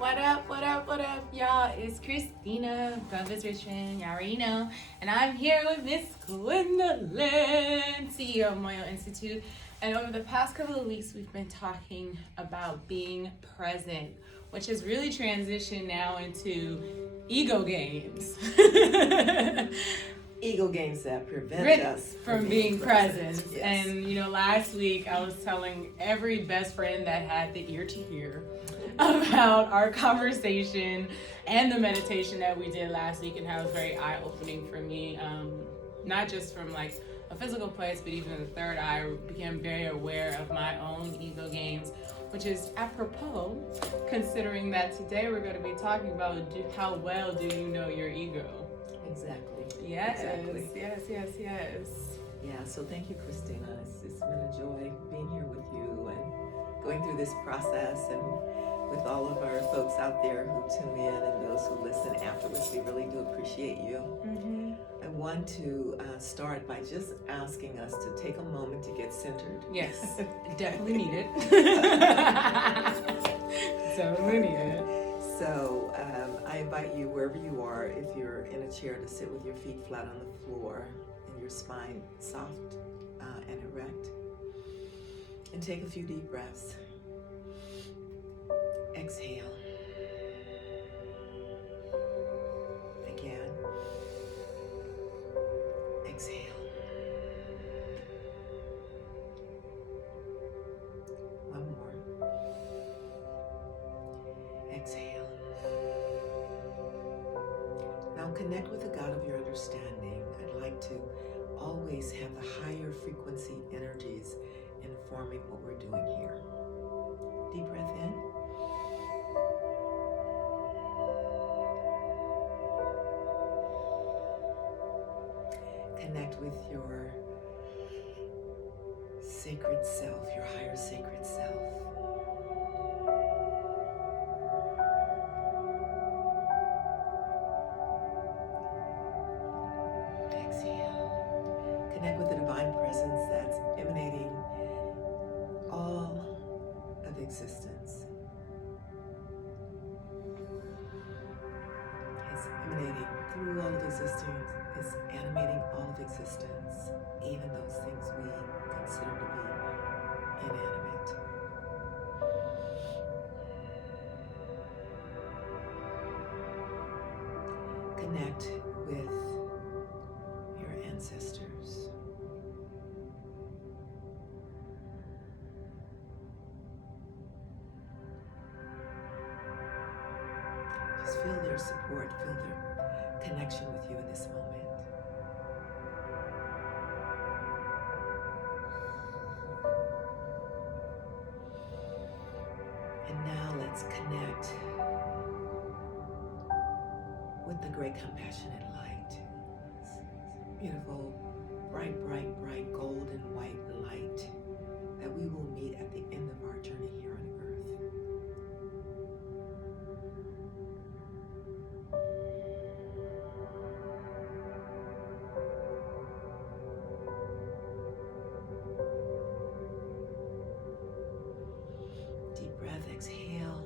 What up, what up, what up, y'all? It's Christina from Miss Richmond, y'all already know. And I'm here with Miss Gwendolyn, CEO of Moyo Institute. And over the past couple of weeks, we've been talking about being present, which has really transitioned now into ego games. Ego games that prevent us from being present. Yes. And last week I was telling every best friend that had the ear to hear about our conversation and the meditation that we did last week and how it was very eye-opening for me. Not just from like a physical place, but even in the third eye, I became very aware of my own ego games, which is apropos considering that today we're going to be talking about how well do you know your ego. Exactly. Yes, Exactly. yes. Yeah, so thank you, Christina. It's been a joy being here with you and going through this process, and with all of our folks out there who tune in and those who listen afterwards. We really do appreciate you. Mm-hmm. I want to start by just asking us to take a moment to get centered. Yes, definitely need it. Definitely need it. So I invite you, wherever you are, if you're in a chair, to sit with your feet flat on the floor and your spine soft and erect. And take a few deep breaths. Exhale. Again. Exhale. One more. Exhale. Now connect with the God of your understanding. I'd like to always have the higher frequency energies informing what we're doing here. Deep breath in. Connect with your sacred self, your higher sacred self. Exhale. Connect with the divine presence that's emanating all of existence. It's emanating through all of existence. It's animating all of existence, even those things we consider to be inanimate. Connect with your ancestors. Just feel their support, feel their connection with you in this moment. And now let's connect with the great compassionate light. It's beautiful, bright golden white light that we will meet at the end of our journey here on earth. Deep breath, exhale.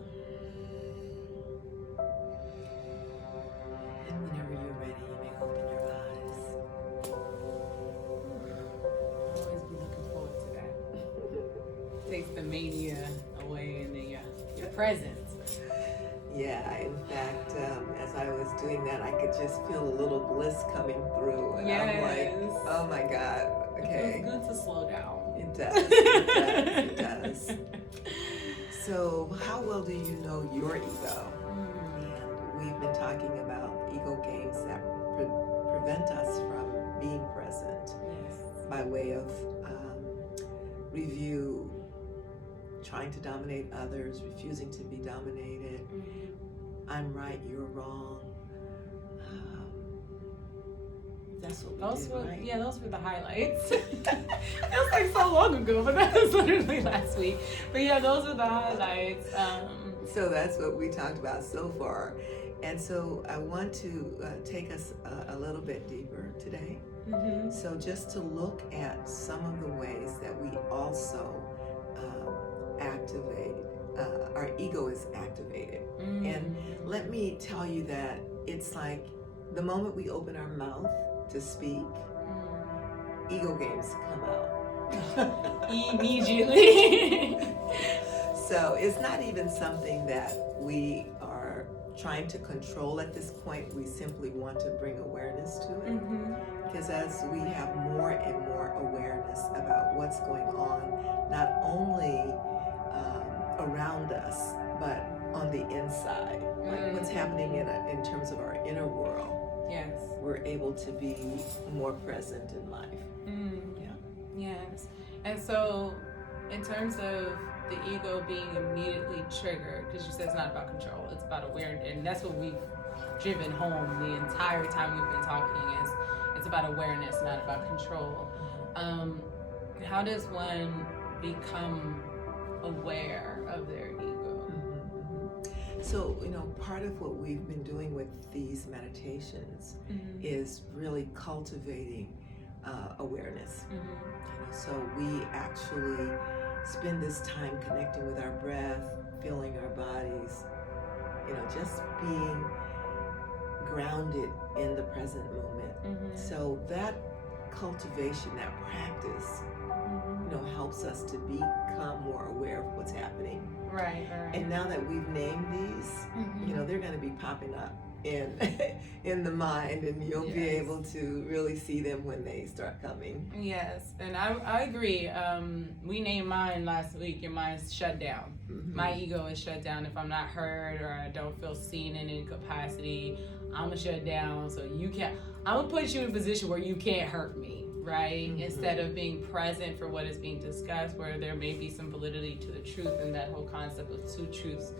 And whenever you're ready, you may open your eyes. I'll always be looking forward to that. Takes the mania away and then your presence. Yeah, in fact, as I was doing that, I could just feel a little bliss coming through. And I'm like, oh my God, okay. It feels good to slow down. It does, it does. So how well do you know your ego? And we've been talking about ego games that prevent us from being present by way of review, trying to dominate others, refusing to be dominated. I'm right, you're wrong. That's what we did, right? Yeah, those were the highlights. It was like so long ago, but that was literally last week. But yeah, those are the highlights. So that's what we talked about so far. And so I want to take us a little bit deeper today. Mm-hmm. So just to look at some of the ways that we also activate, our ego is activated. And let me tell you that it's like the moment we open our mouth to speak, ego games come out. Immediately. So it's not even something that we are trying to control at this point. We simply want to bring awareness to it. Because as we have more and more awareness about what's going on, not only around us, but on the inside, like what's happening in terms of our inner world, yes, we're able to be more present in life. Yes. And so in terms of the ego being immediately triggered, because you said it's not about control, it's about awareness, and that's what we've driven home the entire time we've been talking, is it's about awareness, not about control. How does one become aware of their ego? So, part of what we've been doing with these meditations is really cultivating awareness. So we actually spend this time connecting with our breath, feeling our bodies, just being grounded in the present moment. So that cultivation, that practice, helps us to become more aware of what's happening. Right. And now that we've named these, they're going to be popping up in the mind, and you'll be able to really see them when they start coming. Yes, and I agree. We named mine last week, and mine's shut down. My ego is shut down. If I'm not heard or I don't feel seen in any capacity, I'm gonna shut down. So I'm gonna put you in a position where you can't hurt me, right? Instead of being present for what is being discussed, where there may be some validity to the truth, and that whole concept of two truths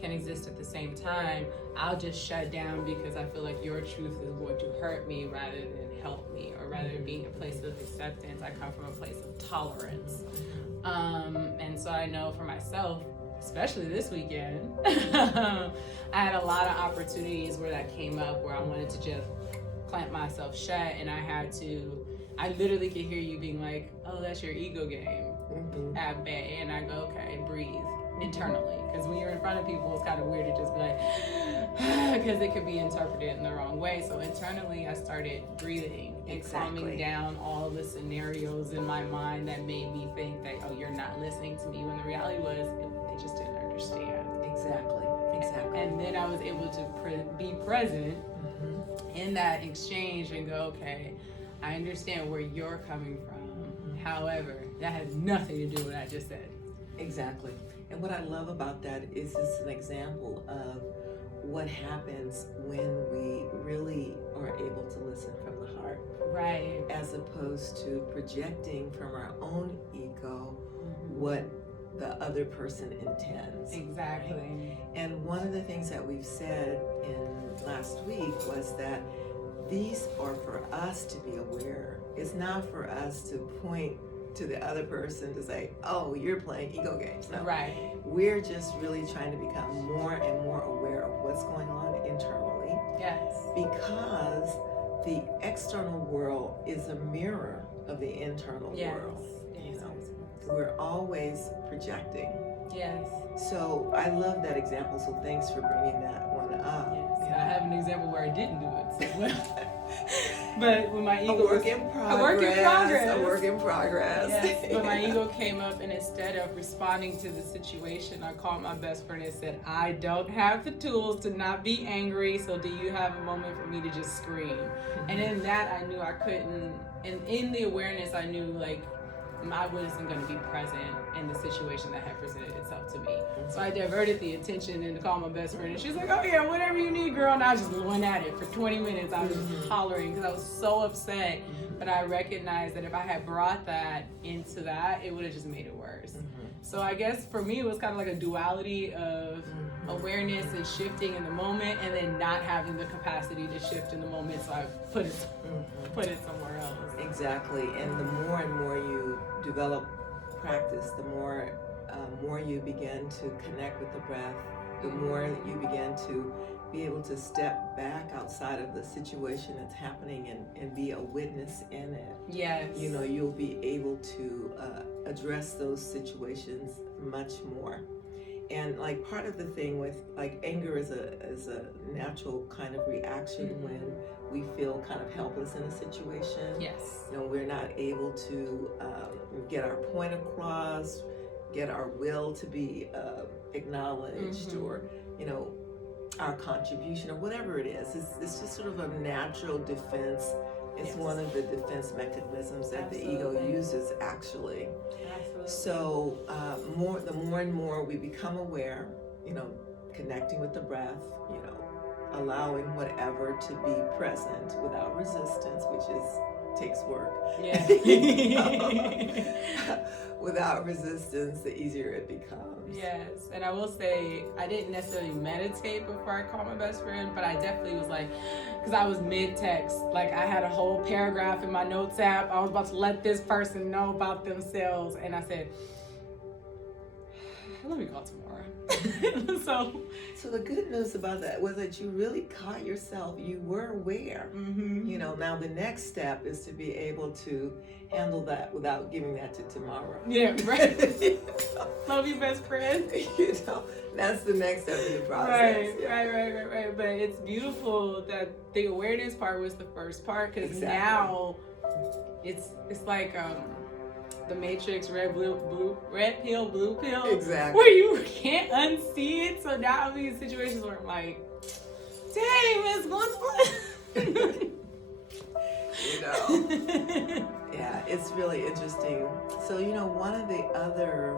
can exist at the same time. I'll just shut down because I feel like your truth is going to hurt me rather than help me, or rather than being a place of acceptance. I come from a place of tolerance. And so I know for myself, especially this weekend, I had a lot of opportunities where that came up, where I wanted to just clamp myself shut, and I literally could hear you being like, oh, that's your ego game at bay. And I go, okay, breathe internally. Because when you're in front of people, it's kind of weird to just be like, because it could be interpreted in the wrong way. So internally, I started breathing and calming down all the scenarios in my mind that made me think that, oh, you're not listening to me, when the reality was, they just didn't understand. Exactly. And then I was able to be present in that exchange and go, okay, I understand where you're coming from. However, that has nothing to do with what I just said. Exactly. And what I love about that is it's an example of what happens when we really are able to listen from the heart. Right. As opposed to projecting from our own ego what the other person intends. Exactly. Right? And one of the things that we've said in last week was that these are for us to be aware. It's not for us to point to the other person to say, oh, you're playing ego games. No. Right. We're just really trying to become more and more aware of what's going on internally. Yes. Because the external world is a mirror of the internal world. Yes. We're always projecting. Yes. So I love that example. So thanks for bringing that one up. Yes. I have an example where I didn't do it. So. But when my ego a work in progress. Yes, but my ego came up, and instead of responding to the situation, I called my best friend and said, I don't have the tools to not be angry, so do you have a moment for me to just scream? And in that, I knew I couldn't, and in the awareness, I knew like I wasn't going to be present in the situation that had presented itself to me. So I diverted the attention and called my best friend, and she's like, oh yeah, whatever you need, girl. And I just went at it for 20 minutes. I was hollering because I was so upset. But I recognized that if I had brought that into that, it would have just made it worse. So I guess for me, it was kind of like a duality of awareness and shifting in the moment, and then not having the capacity to shift in the moment. So I put it somewhere else. Exactly. And the more and more you develop practice, the more you begin to connect with the breath, the more you begin to be able to step back outside of the situation that's happening and be a witness in it. Yes. You'll be able to address those situations much more. And like part of the thing with like anger is a natural kind of reaction when we feel kind of helpless in a situation. Yes. You know, we're not able to get our point across, get our will to be acknowledged, or you know, our contribution or whatever it is. It's just sort of a natural defense. It's one of the defense mechanisms that the ego uses, actually. Absolutely. So the more and more we become aware, you know, connecting with the breath, you know, allowing whatever to be present without resistance, which takes work. Yeah. Without resistance, the easier it becomes. Yes, and I will say I didn't necessarily meditate before I called my best friend, but I definitely was like, because I was mid-text, like I had a whole paragraph in my notes app. I was about to let this person know about themselves, and I said, let me call tomorrow. So the good news about that was that you really caught yourself. You were aware. You know, now the next step is to be able to handle that without giving that to tomorrow. Yeah, right. Love you, best friend. You know, that's the next step in the process. Right. But it's beautiful that the awareness part was the first part, because now it's like the Matrix, red pill, blue pill. Exactly. Where you can't unsee it. So now I'm in situations where I'm like, dang, Miss Gwendolyn. You know. Yeah, it's really interesting. So, you know, one of the other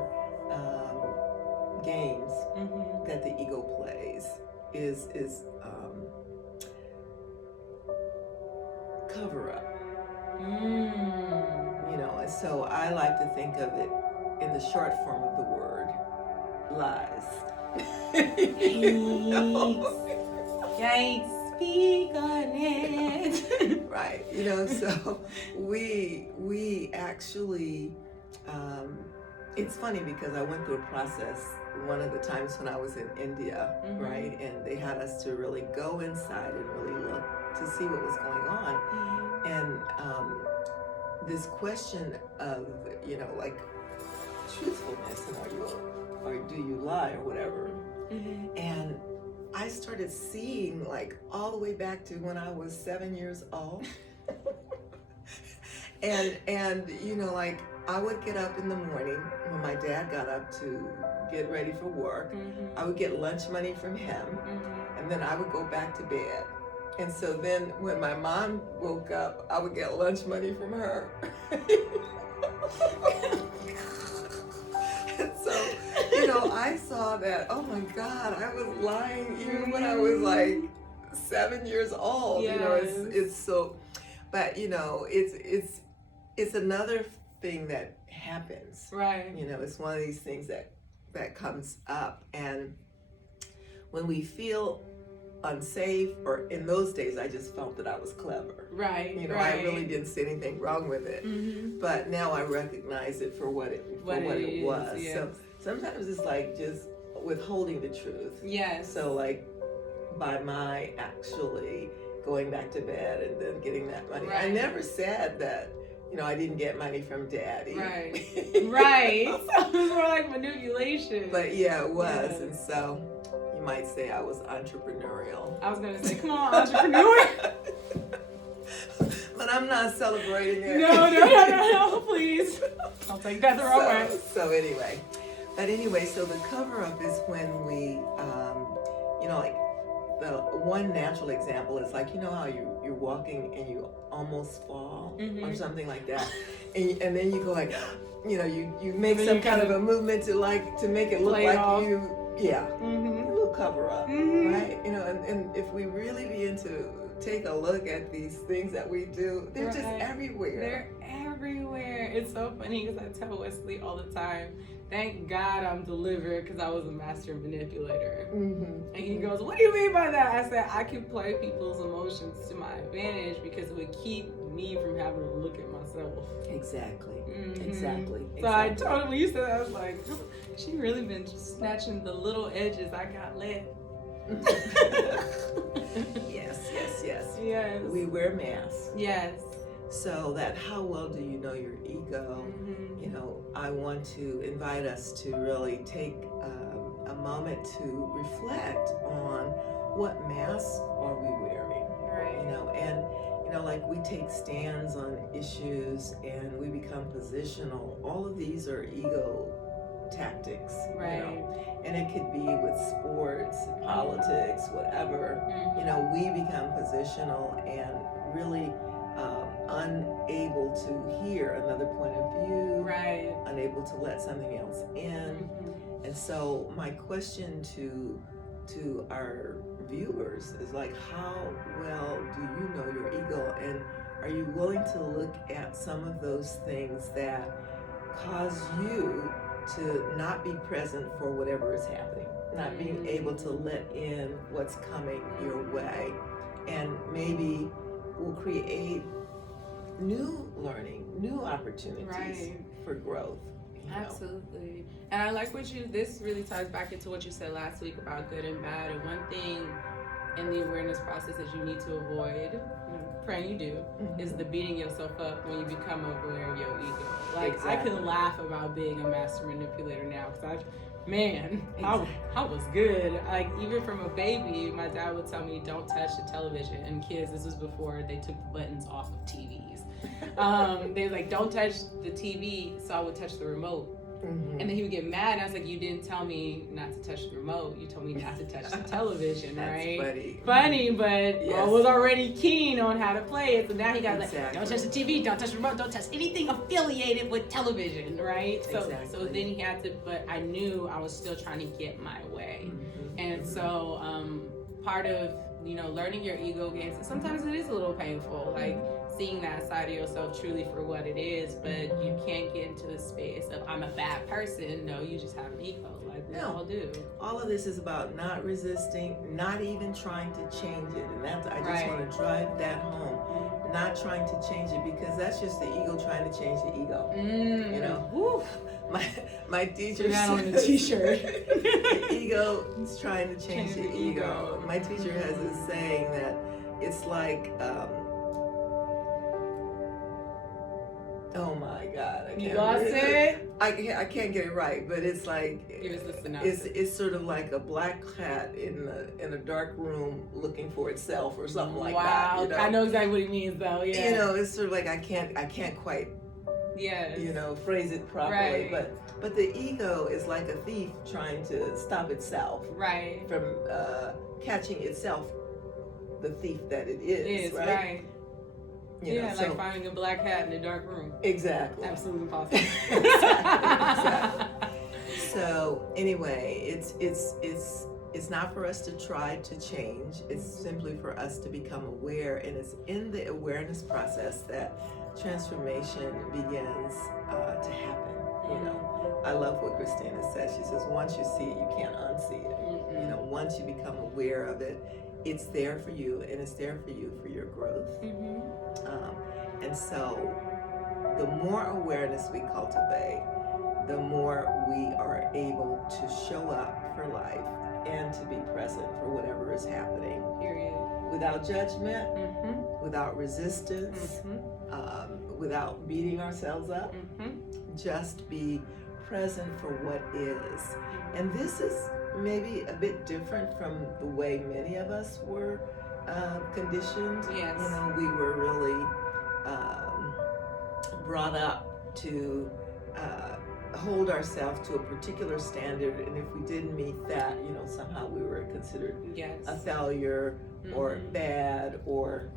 games that the ego plays is cover up. You know, and so I like to think of it in the short form of the word, lies. Yikes, speak on it. Right, you know, so we actually, it's funny because I went through a process one of the times when I was in India, right, and they had us to really go inside and really look to see what was going on. And this question of, you know, like truthfulness, and or do you lie or whatever. And I started seeing like all the way back to when I was 7 years old. and you know, like I would get up in the morning when my dad got up to get ready for work. I would get lunch money from him, and then I would go back to bed. And so then when my mom woke up, I would get lunch money from her. And so, you know, I saw that, oh my God, I was lying even when I was like 7 years old. Yes. You know, it's so, but you know, it's another thing that happens. Right. You know, it's one of these things that comes up. And when we feel unsafe, or in those days I just felt that I was clever. Right. You know, right. I really didn't see anything wrong with it. But now I recognize it for what it was. Yes. So sometimes it's like just withholding the truth. Yes. So like by my actually going back to bed and then getting that money. Right. I never said that, you know, I didn't get money from daddy. Right. Right. So it was more like manipulation. But yeah, it was. Yes. And so you might say I was entrepreneurial. I was going to say, come on, entrepreneur. But I'm not celebrating it. No, please. I'll take that the wrong way. So anyway, so the cover up is when we, you know, like the one natural example is like, you know how you're walking and you almost fall or something like that. And then you go like, you know, you make some kind of a movement to make it look like you, a little cover up, right? You know, and if we really begin to take a look at these things that we do, they're just everywhere. They're everywhere. It's so funny because I tell Wesley all the time, thank God I'm delivered because I was a master manipulator. And he goes, what do you mean by that? I said, I can play people's emotions to my advantage because it would keep me from having to look at myself. Exactly. So I told him, when you said that, I was like, she really been just snatching the little edges I got left. Yes. We wear masks. Yes. So that how well do you know your ego? You know, I want to invite us to really take a moment to reflect on what masks are we wearing, Right. and like we take stands on issues and we become positional. All of these are ego tactics, Right. and it could be with sports, politics, whatever. We become positional and really unable to hear another point of view, Right. unable to let something else in. And so my question to our viewers is like, how well do you know your ego, and are you willing to look at some of those things that cause you to not be present for whatever is happening, not being able to let in what's coming your way, and maybe will create new learning, new opportunities for growth. Absolutely. And I like this really ties back into what you said last week about good and bad. And one thing in the awareness process that you need to avoid, praying you do, is the beating yourself up when you become aware of your ego. Like, I can laugh about being a master manipulator now, because I was good. Like, even from a baby, my dad would tell me, don't touch the television. And kids, this was before they took the buttons off of TVs. They was like, don't touch the TV, so I would touch the remote. And then he would get mad, and I was like, you didn't tell me not to touch the remote, you told me not to touch the television. Right? Funny, but I was already keen on how to play it, so now he got like, don't touch the TV, don't touch the remote, don't touch anything affiliated with television, right? So then he had to, but I knew I was still trying to get my way. And so part of learning your ego games, and sometimes it is a little painful, like seeing that side of yourself truly for what it is, but you can't get into the space of I'm a bad person. No, you just have an ego, like we all do. All of this is about not resisting, not even trying to change it, and that's I just want to drive that home. Not trying to change it, because that's just the ego trying to change the ego. Woo. My teacher said on the t-shirt. The ego is trying to change the ego. My teacher has this saying that it's like oh my God! You lost it. I can't get it right, but it's like here's the synopsis. It's sort of like a black cat in a dark room looking for itself, or something like that. Wow, I know exactly what he means, though. Yeah, it's sort of like I can't quite phrase it properly, but the ego is like a thief trying to stop itself from catching itself, the thief that it is. Right. Like finding a black cat in a dark room. Exactly. Absolutely impossible. exactly. So anyway, it's not for us to try to change. It's simply for us to become aware, and it's in the awareness process that transformation begins to happen. I love what Christina says. She says, once you see it, you can't unsee it. Once you become aware of it, it's there for you, and it's there for you for your growth. And so the more awareness we cultivate, the more we are able to show up for life and to be present for whatever is happening. Period. Without judgment, without resistance, without beating ourselves up, just be present for what is. And this is maybe a bit different from the way many of us were conditioned. Yes. We were really brought up to hold ourselves to a particular standard, and if we didn't meet that, somehow we were considered a failure or bad, or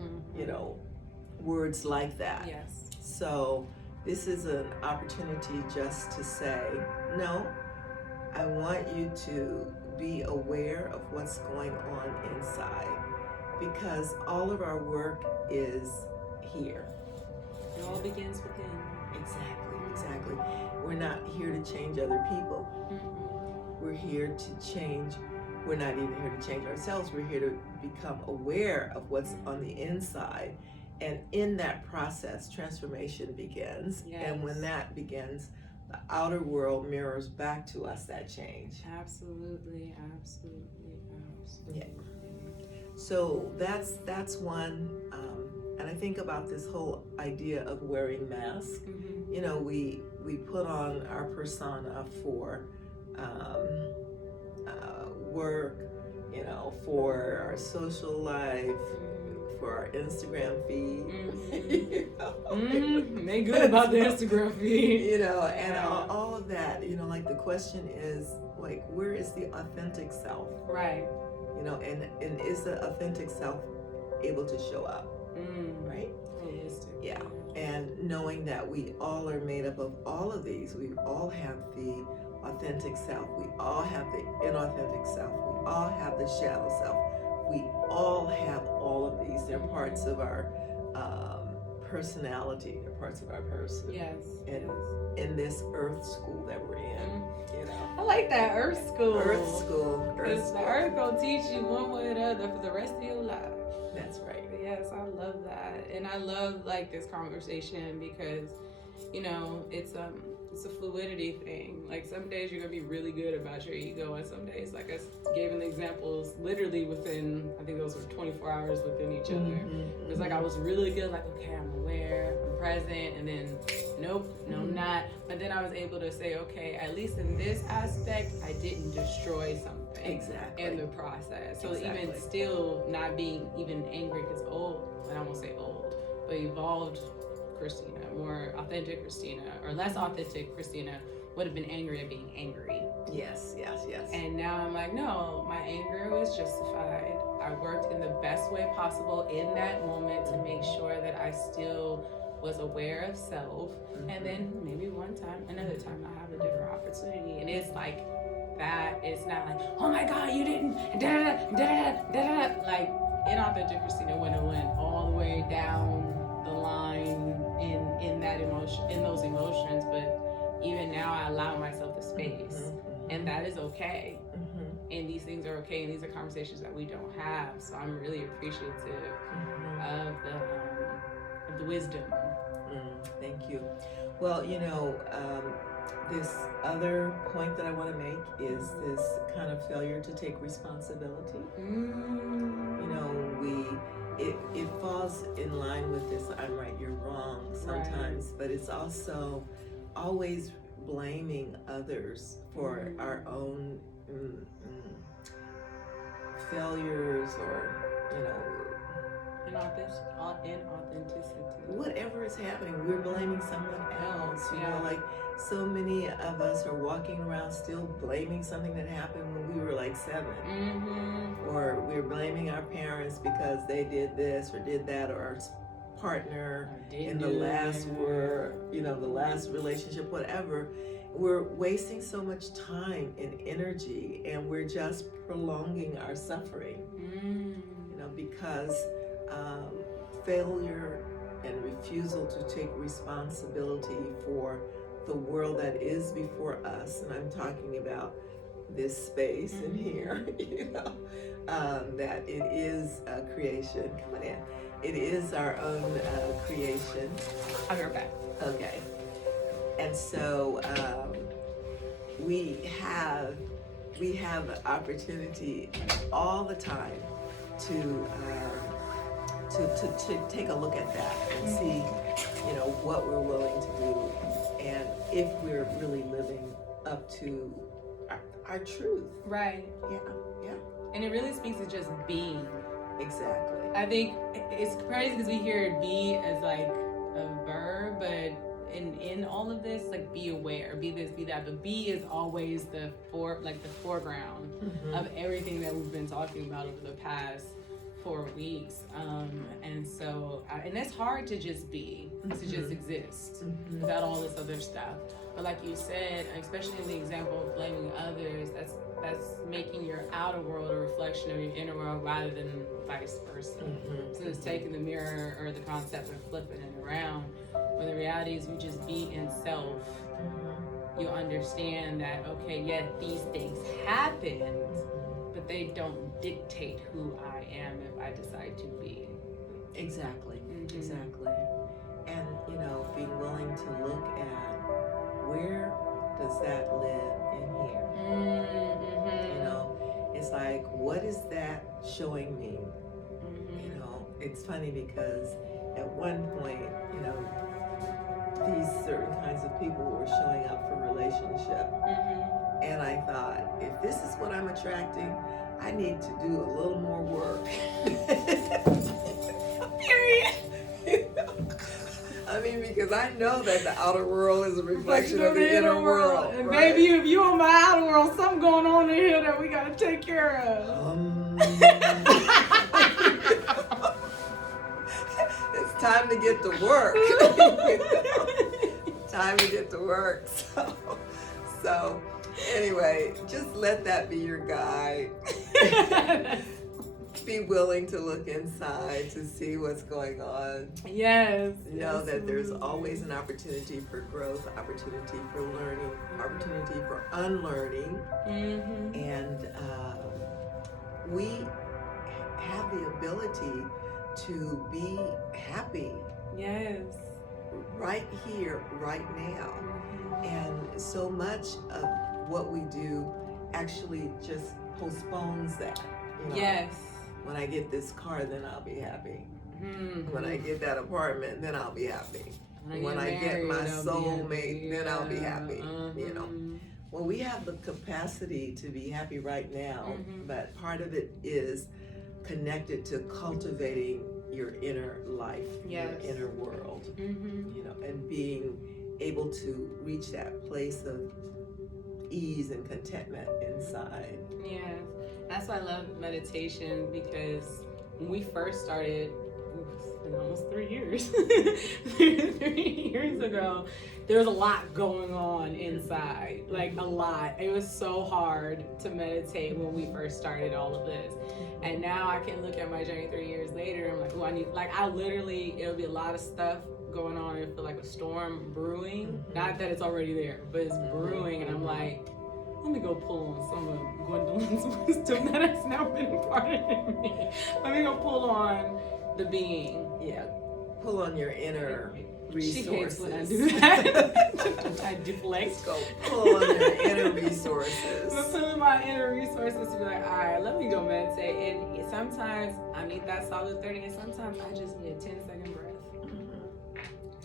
words like that. Yes. So this is an opportunity just to say, no, I want you to be aware of what's going on inside, because all of our work is here. It all begins within. Exactly. We're not here to change other people. We're here to change. We're not even here to change ourselves. We're here to become aware of what's on the inside. And in that process, transformation begins. Yes. And when that begins, the outer world mirrors back to us that change. Absolutely. Yeah. So that's one. And I think about this whole idea of wearing masks. We put on our persona for work, you know, for our social life, for our Instagram feed. You know? They good about the Instagram feed. You know, and all of that, you know, like the question is, like, where is the authentic self? Right. You know, and is the authentic self able to show up? Right? Holistic. Yeah. And knowing that we all are made up of all of these. We all have the authentic self. We all have the inauthentic self. We all have the shadow self. We all have all of these. They're parts of our personality. They're parts of our person. Yes. In this earth school that we're in. You know. I like that earth school. Earth school. Because the earth gonna teach you one way or the other for the rest of your life. That's right. Yes, I love that. And I love like this conversation because, you know, it's a fluidity thing. Like some days you're gonna be really good about your ego, and some days, like I gave an examples, literally within, I think those were 24 hours within each other. It was like I was really good, like, okay, I'm aware, I'm present, and then nope, no, I'm not. But then I was able to say, okay, at least in this aspect, I didn't destroy something. Exactly. In the process. So Exactly. even still not being even angry, because I won't say old, but evolved Christina, more authentic Christina, or less authentic Christina would have been angry at being angry. Yes. And now I'm like, no, my anger was justified. I worked in the best way possible in that moment to make sure that I still was aware of self. And then maybe another time I have a different opportunity. And it's like that. It's not like, oh my God, you didn't, like inauthentic Christina went all the way down the line in that emotion, in those emotions. But even now I allow myself the space, and that is okay. And these things are okay, and these are conversations that we don't have. So I'm really appreciative of the wisdom. Thank you. Well, you know, this other point that I want to make is this kind of failure to take responsibility. You know, it falls in line with this I'm right, you're wrong sometimes, but it's also always blaming others for our own failures, or, you know, inauthenticity. Whatever is happening, we're blaming someone else. You know, like so many of us are walking around still blaming something that happened when we were like 7. Or we're blaming our parents because they did this or did that, or our partner in the last the last relationship, whatever. We're wasting so much time and energy, and we're just prolonging our suffering. You know, because failure and refusal to take responsibility for the world that is before us, and I'm talking about this space in here, you know, that it is a creation. Come on in. It is our own creation. I'll be right back. Okay. And so we have the opportunity all the time to take a look at that and see, you know, what we're willing to do, and if we're really living up to our truth. Right. Yeah. And it really speaks to just being. Exactly. I think it's crazy because we hear be as like a verb, but in all of this, like, be aware, be this, be that, but be is always the foreground of everything that we've been talking about over the past 4 weeks. And so, and it's hard to just be, to just exist without all this other stuff. But like you said, especially in the example of blaming others, that's making your outer world a reflection of your inner world rather than vice versa. So it's taking the mirror or the concept and flipping it around. When the reality is, you just be in self. You understand that, okay, yeah, these things happen, but they don't dictate who I am if I decide to be. Exactly. Exactly. And, you know, being willing to look at where does that live in here? You know, it's like, what is that showing me? You know, it's funny because at one point, you know, these certain kinds of people were showing up for relationship. And I thought, if this is what I'm attracting, I need to do a little more work. Period. I mean, because I know that the outer world is a reflection of the inner world. And right? baby, if you on my outer world, something going on in here that we gotta take care of. It's time to get to work. Time to get to work. So anyway, just let that be your guide. Be willing to look inside to see what's going on. Yes. Know that there's always an opportunity for growth, opportunity for learning, opportunity for unlearning. Mm-hmm. And we have the ability to be happy. Yes. Right here, right now. And so much of what we do actually just postpones that. You know? Yes. When I get this car, then I'll be happy. Mm-hmm. When I get that apartment, then I'll be happy. When I get married, my I'll soulmate, then I'll be happy. Mm-hmm. You know. Well, we have the capacity to be happy right now, but part of it is connected to cultivating your inner life, your inner world. You know, and being able to reach that place of ease and contentment inside. Yeah, that's why I love meditation, because when we first started, it's been almost 3 years, 3 years ago, there was a lot going on inside, like a lot. It was so hard to meditate when we first started all of this. And now I can look at my journey 3 years later, and I'm like, oh, I need, like, I literally, it'll be a lot of stuff going on, and feel like a storm brewing. Not that it's already there, but it's brewing, and I'm like, let me go pull on some of Gwendolyn's wisdom that has now been imparted in me. Let me go pull on the being. Yeah, pull on your inner resources. She hates when I do that. I deflect. Let's go pull on your inner resources. I'm pulling my inner resources to be like, all right, let me go meditate. And sometimes I need that solid 30, and sometimes I just need a 10-second breath.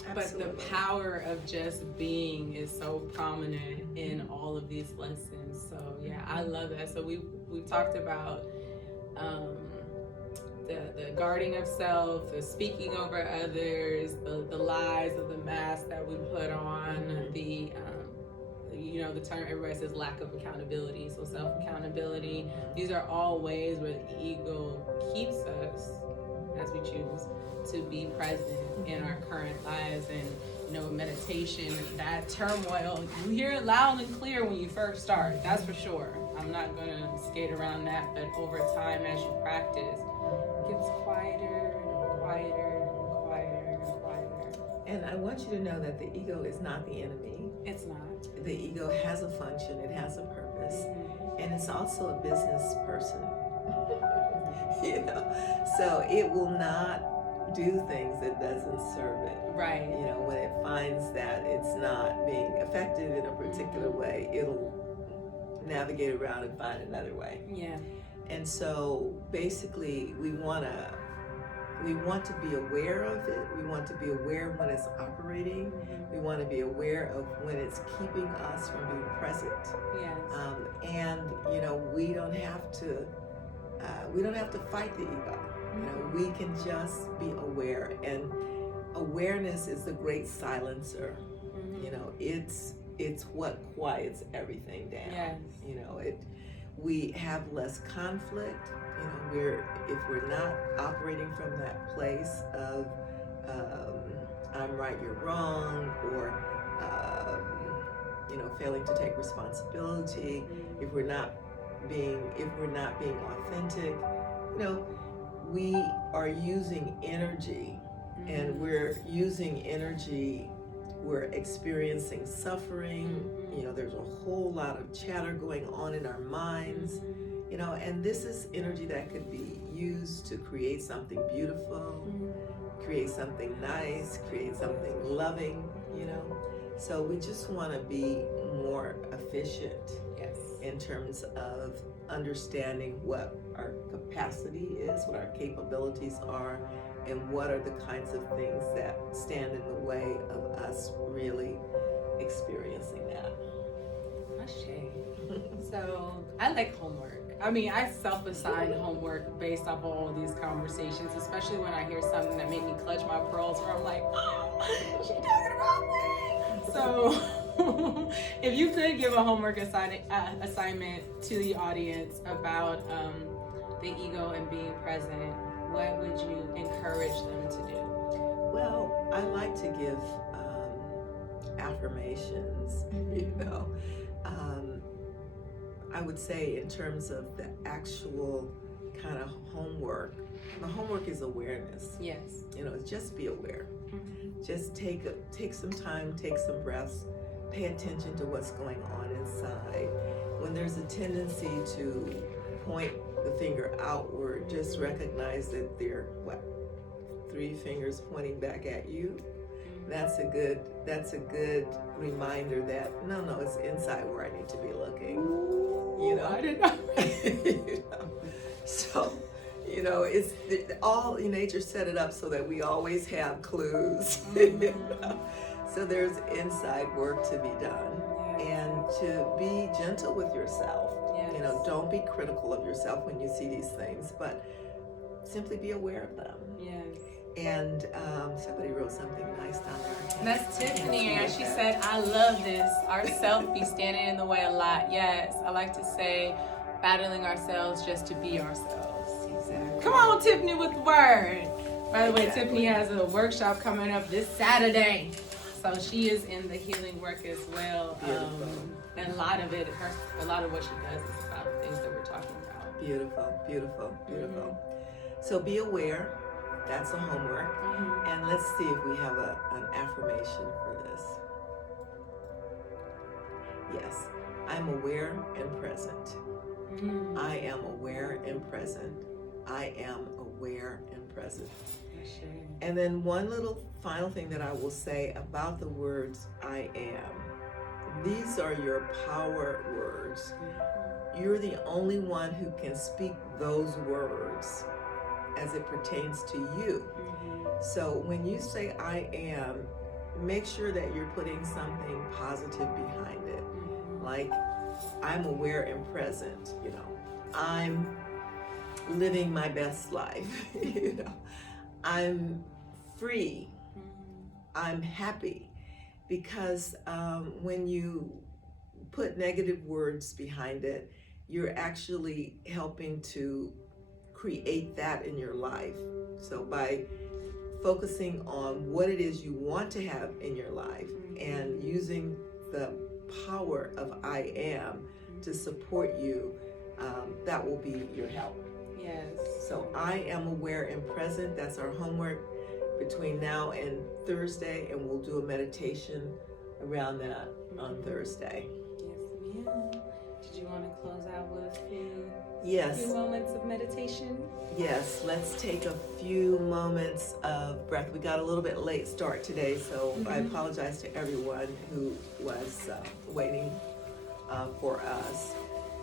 Absolutely. But the power of just being is so prominent in all of these lessons. So yeah, I love that. So we've talked about the guarding of self, the speaking over others, the lies of the mask that we put on, the the term everybody says lack of accountability. So self-accountability. These are all ways where the ego keeps us, as we choose, to be present in our current lives. And meditation, that turmoil, you hear it loud and clear when you first start, that's for sure. I'm not gonna skate around that, but over time, as you practice, it gets quieter and quieter and quieter and quieter. And I want you to know that the ego is not the enemy. It's not. The ego has a function, it has a purpose, and it's also a business person. So it will not do things that doesn't serve it. Right. When it finds that it's not being effective in a particular way, it'll navigate around and find another way. Yeah. And so basically we want to be aware of it. We want to be aware when it's operating. We want to be aware of when it's keeping us from being present. Yes. And we don't have to fight the ego. We can just be aware, and awareness is the great silencer. It's what quiets everything down. Yes. We have less conflict. If we're not operating from that place of I'm right, you're wrong, or failing to take responsibility. If we're not being authentic, we are using energy, and we're using energy. We're experiencing suffering. There's a whole lot of chatter going on in our minds. And this is energy that could be used to create something beautiful, create something nice, create something loving, So we just want to be more efficient in terms of understanding what our capacity is, what our capabilities are, and what are the kinds of things that stand in the way of us really experiencing that. So I like homework. I mean, I self-assign homework based off of all these conversations, especially when I hear something that made me clutch my pearls, where I'm like, oh, she talking about me. So if you could give a homework assignment to the audience about the ego and being present, what would you encourage them to do? Well, I like to give affirmations, you know. I would say in terms of the actual kind of homework, the homework is awareness. Yes. You know, just be aware. Just take some time, take some breaths, pay attention to what's going on inside. When there's a tendency to point the finger outward, just recognize that there are 3 fingers pointing back at you. That's a good reminder that no, it's inside where I need to be looking. You know, I did not. you know? So, you know, it's all nature set it up so that we always have clues. You know? So there's inside work to be done, and to be gentle with yourself. Yes. You know, don't be critical of yourself when you see these things, but simply be aware of them. Yes. And somebody wrote something nice down there. And that's Tiffany, and she said, I love this. Our self be standing in the way a lot. Yes, I like to say, battling ourselves just to be ourselves. Exactly. Come on, Tiffany, with the word. By the way, Exactly. Tiffany has a workshop coming up this Saturday. So she is in the healing work as well. And a lot of what she does is about the things that we're talking about. Beautiful, beautiful, beautiful. So be aware. That's a homework. And let's see if we have an affirmation for this. Yes, I'm aware and present. I am aware and present. I am aware and present. And then one little final thing that I will say about the words I am. These are your power words. You're the only one who can speak those words as it pertains to you. So when you say I am, make sure that you're putting something positive behind it. Like, I'm aware and present, you know. I'm living my best life, you know. I'm free. I'm happy. Because when you put negative words behind it, you're actually helping to create that in your life. So by focusing on what it is you want to have in your life and using the power of I am to support you, that will be your help. Yes. So I am aware and present. That's our homework between now and Thursday, and we'll do a meditation around that on Thursday. Yes, ma'am. Did you want to close out with a few Yes. moments of meditation? Yes, let's take a few moments of breath. We got a little bit late start today, so I apologize to everyone who was waiting for us.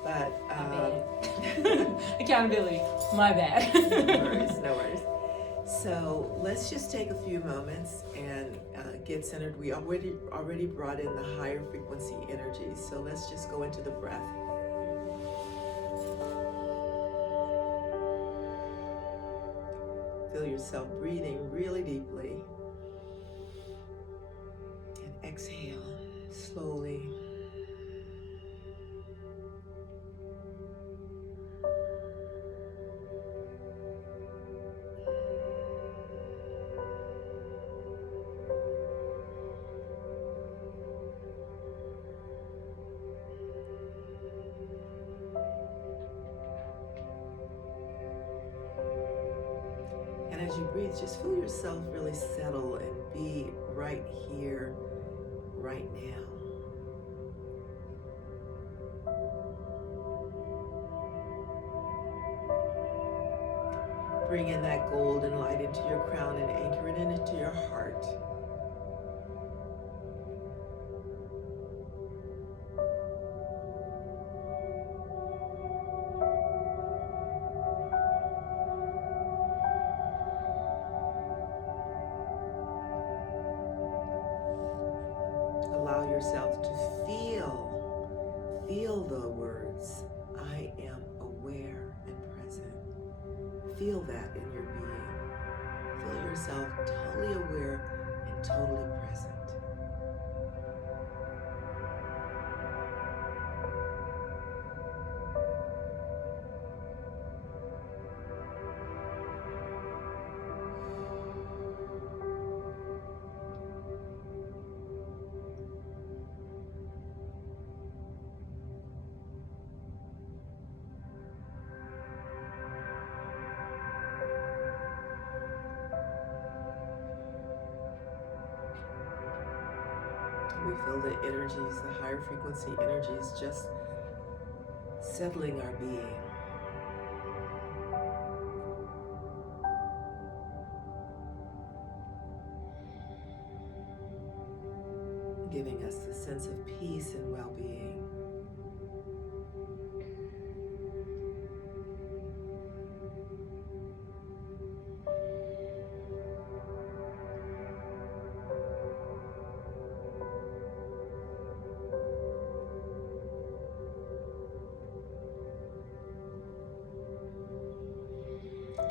But accountability, my bad. no worries. So let's just take a few moments and get centered. We already brought in the higher frequency energy, so let's just go into the breath. Feel yourself breathing really deeply. And exhale slowly. And as you breathe, just feel yourself really settle and be right here, right now. Bring in that golden light into your crown and anchor it into your heart. Allow yourself to feel the words, I am aware and present. Feel that in your being. Feel yourself totally aware and totally present. We feel the energies, the higher frequency energies just settling our being. Giving us the sense of peace and well-being.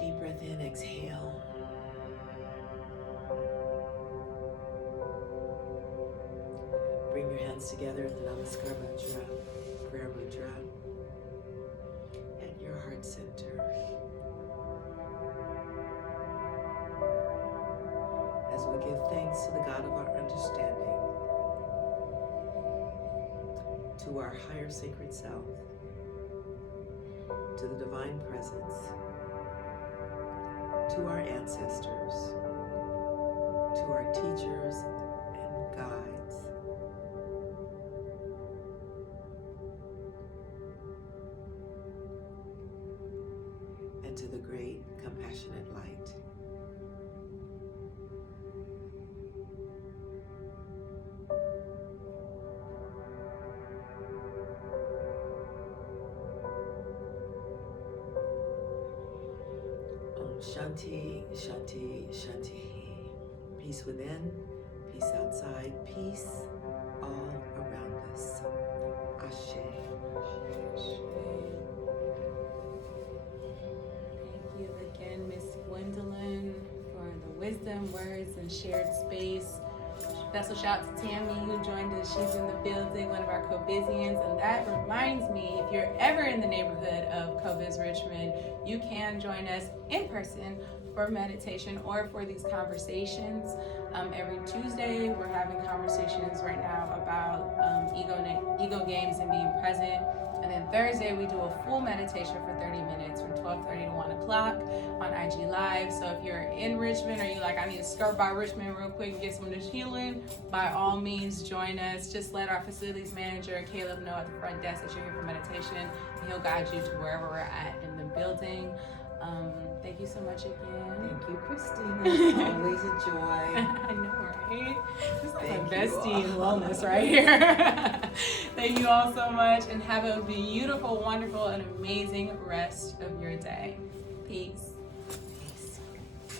Deep breath in, exhale. Bring your hands together in the Namaskar Mudra, prayer mudra, at your heart center. As we give thanks to the God of our understanding, to our higher sacred self, to the divine presence, to our ancestors, to our teachers and guides, and to the great compassionate light. Shanti, Shanti, Shanti. Peace within, peace outside, peace all around us. Ashe. Thank you again, Miss Gwendolyn, for the wisdom, words, and shared space. Special shout out to Tammy who joined us. She's in the building, one of our co-bizians. And that reminds me, if you're ever in the neighborhood of Co-Biz Richmond, you can join us in person for meditation or for these conversations. Every Tuesday, we're having conversations right now about ego games and being present. And then Thursday, we do a full meditation for 30 minutes from 12:30 to 1 o'clock on IG Live. So if you're in Richmond or you like, I need to skirt by Richmond real quick and get some of this healing, by all means, join us. Just let our facilities manager, Caleb, know at the front desk that you're here for meditation, and he'll guide you to wherever we're at in the building. Thank you so much again. Thank you, Christina. It's always a joy. I know, right? This is like Thank a you bestie all. in wellness right here. Thank you all so much, and have a beautiful, wonderful, and amazing rest of your day. Peace.